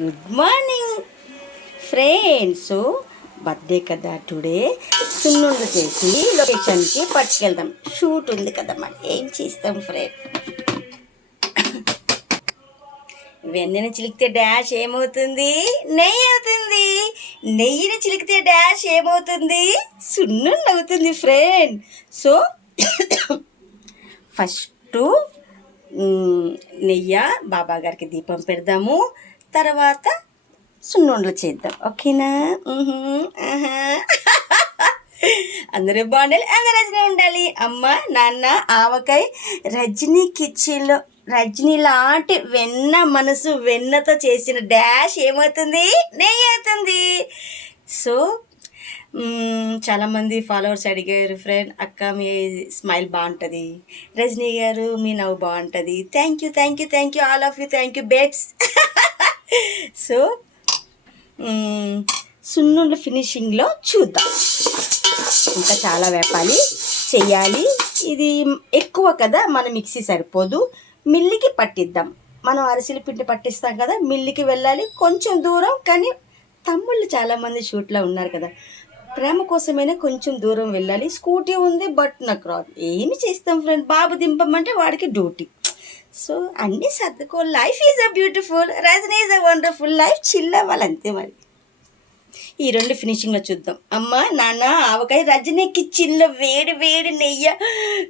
Good morning friends. Birthday కదా today. సున్నుండు చేసి లొకేషన్కి పట్టుకెళ్దాం. షూట్ ఉంది కదా, మరి ఏం చేస్తాం ఫ్రెండ్. వెన్నెని చిలికితే డాష్ ఏమవుతుంది? నెయ్యి అవుతుంది. నెయ్యిని చిలికితే డాష్ ఏమవుతుంది? సున్నుండు అవుతుంది ఫ్రెండ్. సో ఫస్ట్ నెయ్యి బాబా గారికి దీపం పెడదాము, తర్వాత సున్నుండలు చేద్దాం. ఓకేనా? అందరూ బాగుండాలి, అందరూ రజనీ ఉండాలి. అమ్మ నాన్న ఆవకాయ రజనీ కిచెన్లో రజనీ లాంటి వెన్న మనసు వెన్నతో చేసిన డాష్ ఏమవుతుంది? నెయ్యి అవుతుంది. సో చాలామంది ఫాలోవర్స్ అడిగారు, ఫ్రెండ్ అక్క మీ స్మైల్ బాగుంటుంది, రజనీ గారు మీ నవ్వు బాగుంటుంది. Thank you thank you thank you all of you, thank you babes. So సున్నుండ్ల ఫినిషింగ్లో చూద్దాం. ఇంకా చాలా వేపాలి చెయ్యాలి. ఇది ఎక్కువ కదా, మన మిక్సీ సరిపోదు, మిల్లికి పట్టిద్దాం. మనం అరిసెల పిండి పట్టిస్తాం కదా, మిల్లికి వెళ్ళాలి, కొంచెం దూరం. కానీ తమ్ముళ్ళు చాలామంది షూట్లో ఉన్నారు కదా, ప్రేమ కోసమైనా కొంచెం దూరం వెళ్ళాలి. స్కూటీ ఉంది బట్ నాకు రాదు. ఏమి చేస్తాం ఫ్రెండ్, బాబు దింపమంటే వాడికి డ్యూటీ. సో అన్నీ సర్దుకో. Life is a beautiful, Rajini is a wonderful. Life chill అవ్వాలి అంతే. మరి ఈ రెండు ఫినిషింగ్లో చూద్దాం. అమ్మ నాన్న ఆవకాయ రజనీ కిచెన్లో వేడి వేడి నెయ్యి,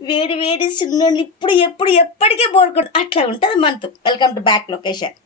వేడి వేడి సున్నుండలు. ఇప్పుడు ఎప్పుడు ఎప్పటికీ బోర్ కొడు అట్లా ఉంటుంది మనతో. Welcome to back location.